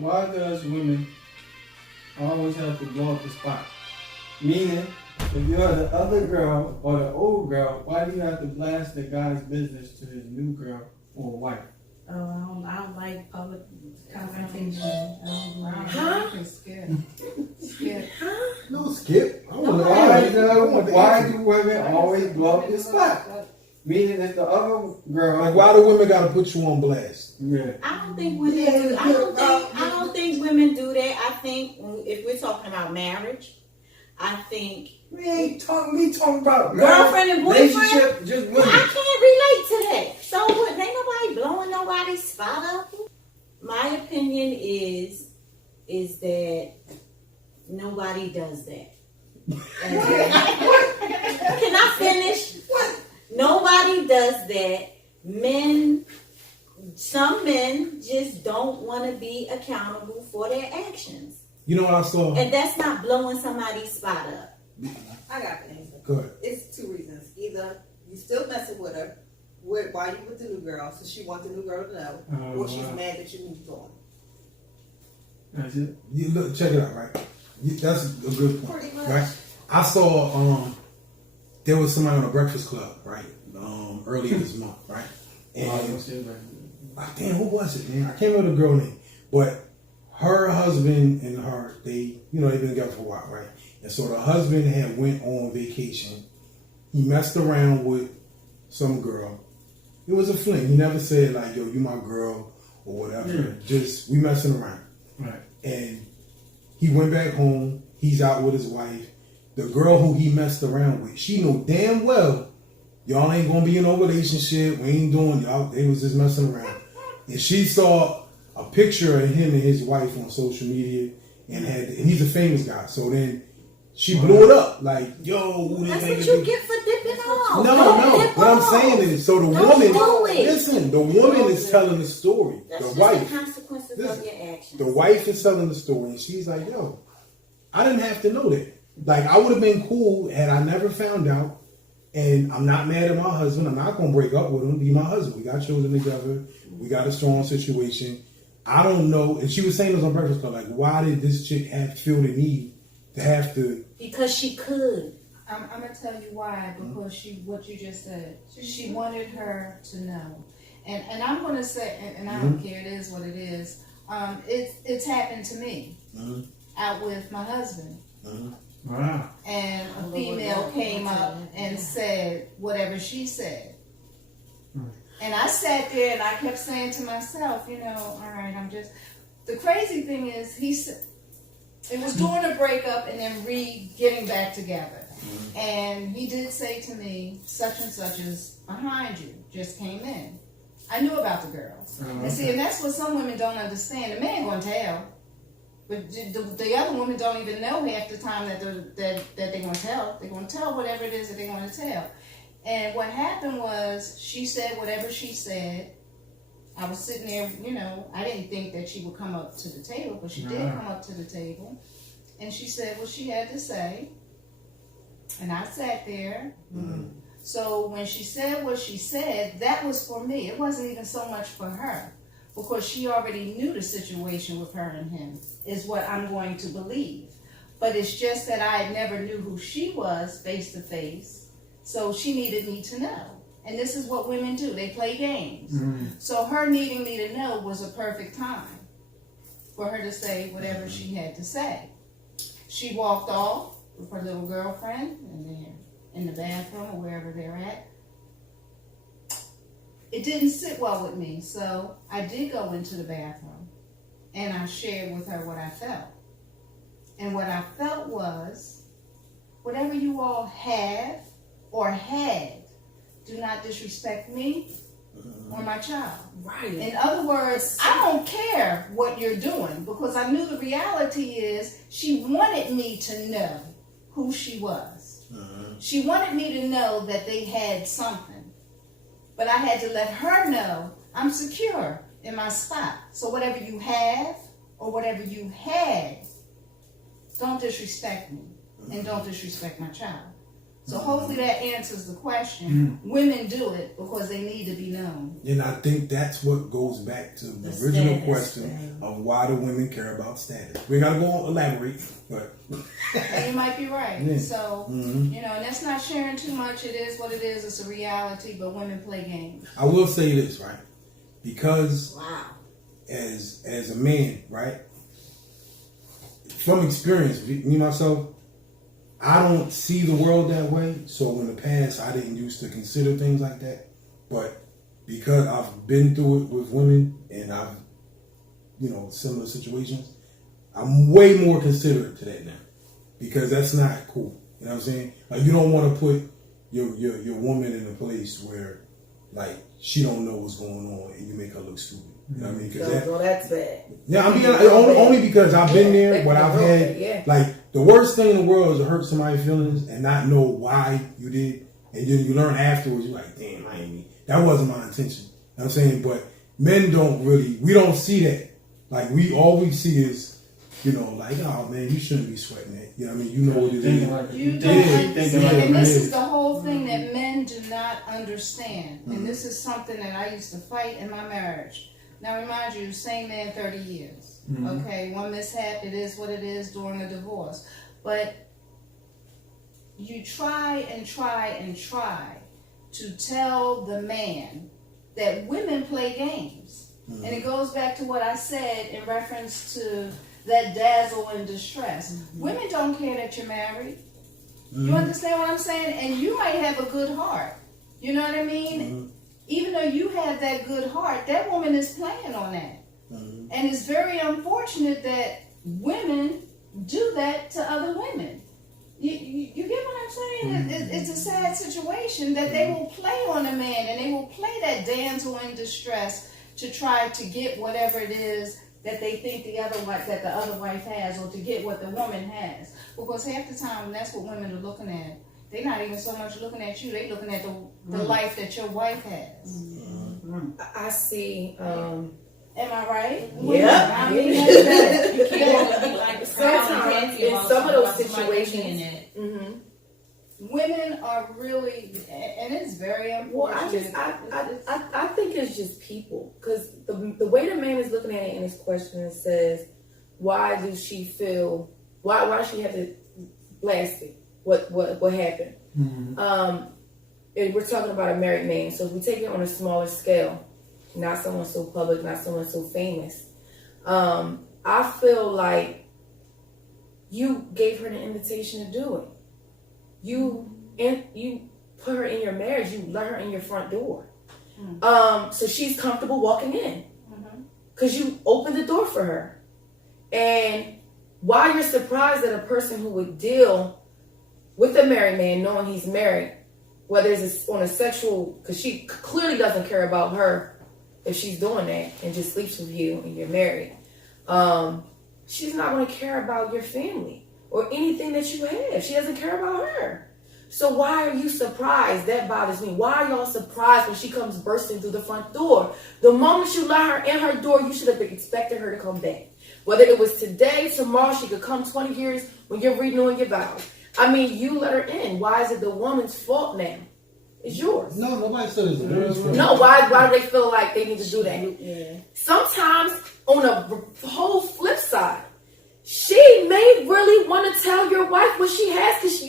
does women always have to blow up the spot? Meaning, if you're the other girl or the old girl, why do you have to blast the guy's business to his new girl or wife? Oh, I don't like public confrontation. I'm scared. No, Skip. I want to Why do women always blow up the spot? Meaning that the other girl. Like, why do women gotta put you on blast? Yeah. I don't think women do. I don't think women do that. I think if we're talking about marriage, I think We talking about girlfriend and boyfriend. Relationship, just women. I can't relate to that. So what? Ain't nobody blowing nobody's spot up. My opinion is that nobody does that. Can I finish? Nobody does that. Some men just don't want to be accountable for their actions. You know what I saw? And that's not blowing somebody's spot up. I got the answer. Good. It's two reasons. Either you still messing with her while you with the new girl, so she wants the new girl to know, or she's mad that you moved on. That's it. You look, check it out, right? That's a good point, Pretty much. right? I saw there was somebody on a Breakfast Club, right? Earlier this month, right? And damn, who was it, man? I can't remember the girl name, but her husband and her, they've been together for a while, right? And so the husband had went on vacation. He messed around with some girl. It was a fling. He never said like, "Yo, you my girl" or whatever. Yeah. Just we messing around. Right. And he went back home. He's out with his wife. The girl who he messed around with, she know damn well y'all ain't gonna be in no relationship. We ain't doing y'all. They was just messing around. And she saw a picture of him and his wife on social media, and he's a famous guy. So then she blew it up like, "Yo, who That's this what nigga you get for dipping off. No. Dip What I'm off. saying is, so the Don't woman, do it. listen, the woman is telling the story. That's The just wife, the consequences of your actions. the wife is telling the story, and she's like, "Yo, I didn't have to know that. Like, I would have been cool had I never found out. And I'm not mad at my husband. I'm not gonna break up with him. Be my husband. We got children together. We got a strong situation. I don't know." And she was saying this on Breakfast Club, like, why did this chick feel the need to have to? Because she could. I'm gonna tell you why. Because what you just said, she wanted her to know, and I'm gonna say, and I don't care. It is what it is. It's happened to me out with my husband. Wow. And a female came up and said whatever she said. And I sat there and I kept saying to myself, all right, the crazy thing is, it was during a breakup and then getting back together. And he did say to me, such and such is behind you, just came in. I knew about the girl. And see, and that's what some women don't understand. The man gonna tell. But the other women don't even know half the time that they're going to tell. They're going to tell whatever it is that they want to tell. And what happened was, she said whatever she said. I was sitting there, I didn't think that she would come up to the table, but she did come up to the table. And she said what she had to say. And I sat there. So when she said what she said, that was for me. It wasn't even so much for her. Because she already knew the situation with her and him, is what I'm going to believe. But it's just that I never knew who she was face to face, so she needed me to know. And this is what women do. They play games. So her needing me to know was a perfect time for her to say whatever she had to say. She walked off with her little girlfriend, and they're in the bathroom or wherever they're at. It didn't sit well with me, so I did go into the bathroom and I shared with her what I felt. And what I felt was, whatever you all have or had, do not disrespect me or my child. Right. In other words, I don't care what you're doing, because I knew the reality is she wanted me to know who she was. She wanted me to know that they had something. But I had to let her know I'm secure in my spot. So whatever you have or whatever you had, don't disrespect me and don't disrespect my child. So hopefully that answers the question. Women do it because they need to be known. And I think that's what goes back to the original question of why do women care about status. We're not going to elaborate, but And you might be right. Yeah. So, and that's not sharing too much. It is what it is. It's a reality, but women play games. I will say this, right? Because Wow. as a man, right? From experience, me myself, I don't see the world that way. So in the past, I didn't used to consider things like that. But because I've been through it with women and I've, similar situations, I'm way more considerate to that now. Because that's not cool. You know what I'm saying? Like, you don't want to put your woman in a place where, like, she don't know what's going on and you make her look stupid. You know what I mean? That's bad. Yeah, I mean, only because I've been there, but I've had, like, the worst thing in the world is to hurt somebody's feelings and not know why you did. And then you learn afterwards, you're like, damn, I ain't mean. That wasn't my intention. You know what I'm saying? But men we don't see that. Like, all we see is, like, oh, man, you shouldn't be sweating that. You know what I mean? You know what it is. You don't understand, and this is the whole thing that men do not understand. And this is something that I used to fight in my marriage. Now, remind you, same man, 30 years. Okay, one mishap, it is what it is during a divorce. But you try and try and try to tell the man that women play games. And it goes back to what I said in reference to that dazzle and distress. Women don't care that you're married. You understand what I'm saying? And you might have a good heart. You know what I mean? Even though you have that good heart, that woman is playing on that. And it's very unfortunate that women do that to other women. You get what I'm saying? It's a sad situation that they will play on a man and they will play that damsel in distress to try to get whatever it is that they think the other wife has, or to get what the woman has. Because half the time, that's what women are looking at. They're not even so much looking at you, they're looking at the life that your wife has. I see. Am I right? Yeah. I mean, You can't be like Sometimes in some of those situations, women are really, and it's very unfortunate. Well, I think it's just people, because the way the man is looking at it in his question, it says, why does she feel? Why does she have to blast it? What happened? And we're talking about a married man, so if we take it on a smaller scale, not someone so public, not someone so famous, I feel like you gave her the invitation to do it. You put her in your marriage. You let her in your front door, so she's comfortable walking in, because you opened the door for her. And while you're surprised that a person who would deal with a married man, knowing he's married, whether it's on a sexual, because she clearly doesn't care about her if she's doing that and just sleeps with you and you're married, she's not going to care about your family or anything that you have. She doesn't care about her. So why are you surprised? That bothers me. Why are y'all surprised when she comes bursting through the front door? The moment you let her in her door, you should have been expecting her to come back. Whether it was today, tomorrow, she could come 20 years when you're renewing your vows. I mean, you let her in. Why is it the woman's fault now? It's yours. No, nobody said it's the woman's fault. No, why do they feel like they need to do that? Yeah. Sometimes, on a whole flip side, she may really want to tell your wife what she has, because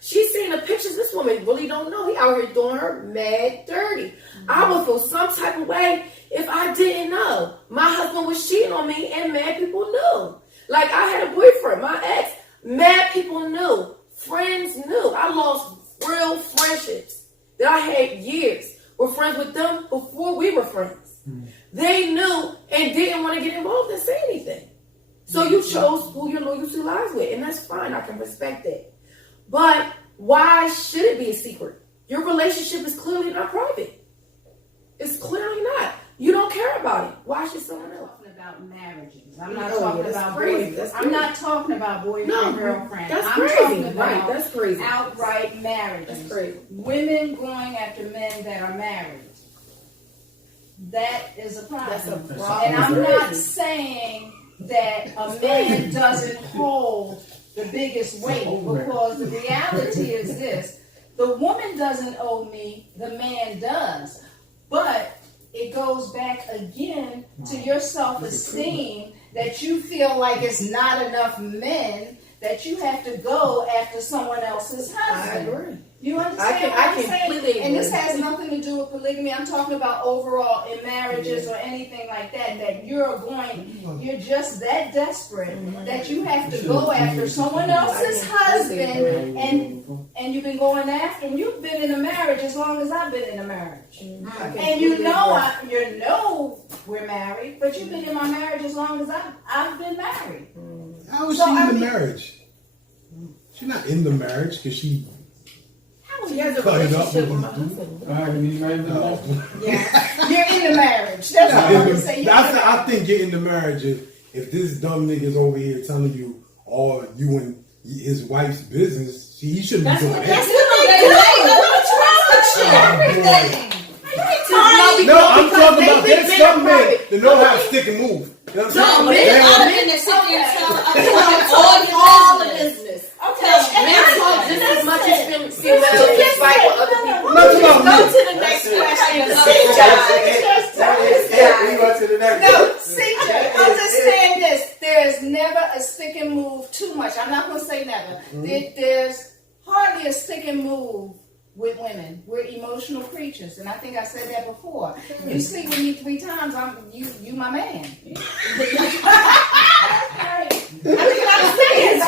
she's seeing the pictures. This woman really don't know. He out here doing her mad dirty. I would feel some type of way if I didn't know. My husband was cheating on me and mad people knew. Like, I had a boyfriend, my ex, mad people knew. Friends knew. I lost real friendships that I had years. Were friends with them before we were friends. They knew and didn't want to get involved and say anything. So you chose who your loyalty lies with, and that's fine. I can respect that. But why should it be a secret? Your relationship is clearly not private. It's clearly not. You don't care about it. Why should someone else? I'm talking about marriages. I'm not talking about boyfriend. I'm not talking about boyfriend, girlfriend. That's I'm crazy. talking about Right, that's crazy. outright marriages. That's crazy. Women going after men that are married. That is a problem. That's a problem. And I'm not saying that a man doesn't hold the biggest weight, because the reality is this. The woman doesn't owe me, the man does. But it goes back again to your self-esteem that you feel like it's not enough men that you have to go after someone else's I husband. agree. You understand what I I'm completely saying? And this agree. has nothing to do with polygamy. I'm talking about overall in marriages or anything like that, that you're just that desperate that you have to go after someone else's husband, and you've been going after him. You've been in a marriage as long as I've been in a marriage. And you know we're married, but you've been in my marriage as long as I've been married. How is So, she I in the mean- marriage? She's not in the marriage because she. She has a Cut it up relationship with with my the dude. husband. Alright, you ready for No. that? You're in the marriage. That's what I'm gonna say. I think you're in the marriage if this dumb nigga's over here telling you all you and his wife's business. He shouldn't be doing That's that. what they do. What's wrong with you? Everything. No, I'm talking about there's some men that know how to stick and move. You know what I'm No, saying? men They are don't- men that sit there and tell all the business. Okay, Men talk just as much as females fight with other people. Not about Go me. to the next question. We go to the next No, one. CJ, understand this. There's never a stick and move too much. I'm not going to say never. There's hardly a stick and move with women. We're emotional creatures, and I think I said that before. You sleep with me 3 times, you my man. I think I'm saying,